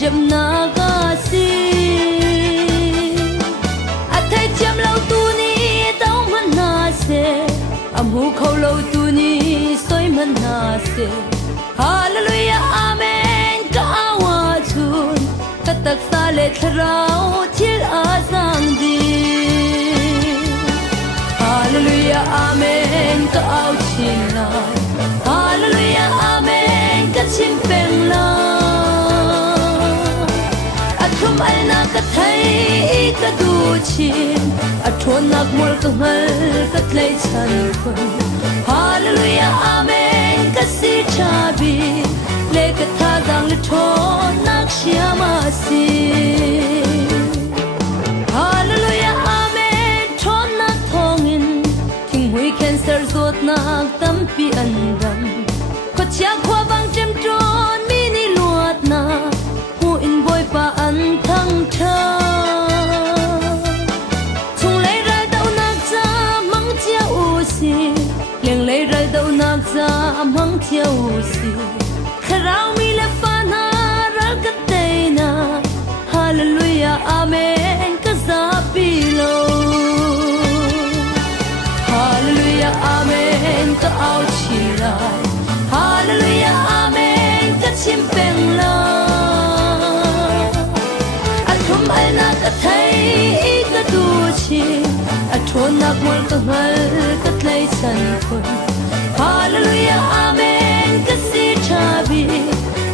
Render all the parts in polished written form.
jam na ga si a thai jam lo tu ni tao man na se am hu khâu lo tu ni soi man na se hallelujah amen ka awa chun ka tak sa le thrao thil a sang di hallelujah amen ka au chin la hallelujah amen ka chim peng la athum al na ka thai ka du chin athon nak mol ka ngal ka tlai chan khun hallelujah amen ka si chabi le ka tha dang le thon nak shiama si hallelujah amen thon nak thongin thing hui cancer zot nak tam pi an ram ko chia khwa bang chem tron mi ni luat na hu in boy pa an thang tha chung lai ra dau nak cha mang chia u si leng lai ra dau nak cha mang chia u si kharau mi le pa na ra ka te na hallelujah amen ka za pi lo hallelujah amen ka au chi lai hallelujah amen ka chim peng la athum al na ka thai ka du chi athon nak mol ka ngal ka tlai san khun hallelujah amen ka si chabi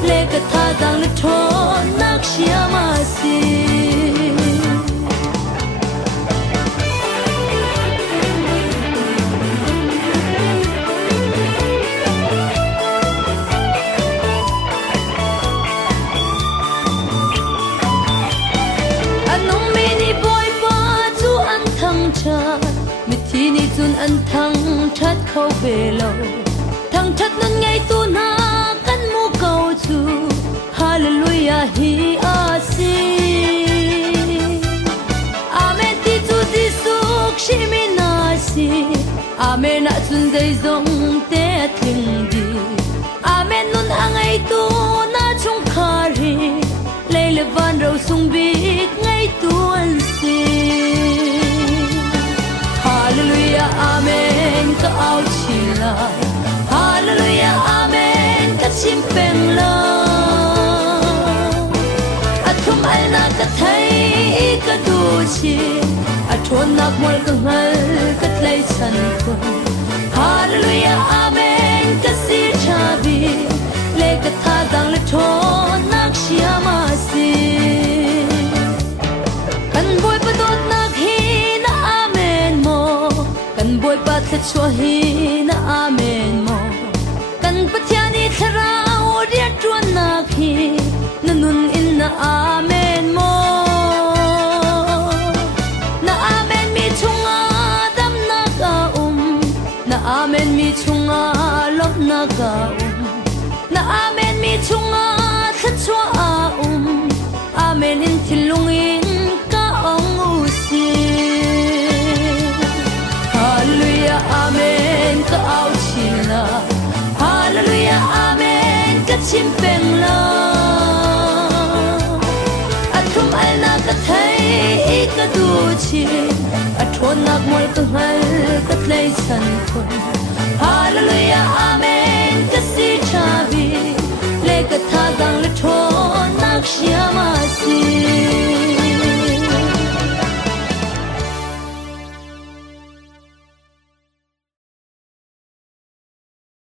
le ka tha dang le thon nak shiama si mi thi ni chun an thang that khâu về lâu thang that nan ngai tu na kan mu kau chu hallelujah hi a si amen ti chu di suk shi mi na si amen a chun dei zong te thling di amen nun angai tu na chung khari leile van ro sung bi ngai tu an si hallelujah amen ka au chi la hallelujah amen ka chim peng la athum al na ka thai ka du chi athon nak mol ka ngal ka tlai chan ko hallelujah amen ka si chabi le ka tha dang le thon nak shiama si kan boy pa dot nak hi na amen mo kan boy pa the chua hi na amen mo kan pathiani tharau ria tuan nak hi na nun in na amen mo na amen mi chunga dam na ka na amen mi chunga lop na ka na amen mi chunga the chua amen in thilungin ka ong u si hallelujah amen ka au chi la hallelujah amen ka chim peng la athum al na ka thai ka du chi athon nak mol ka ngal ka tlai san khun hallelujah amen ka si chabi le ka tha dang le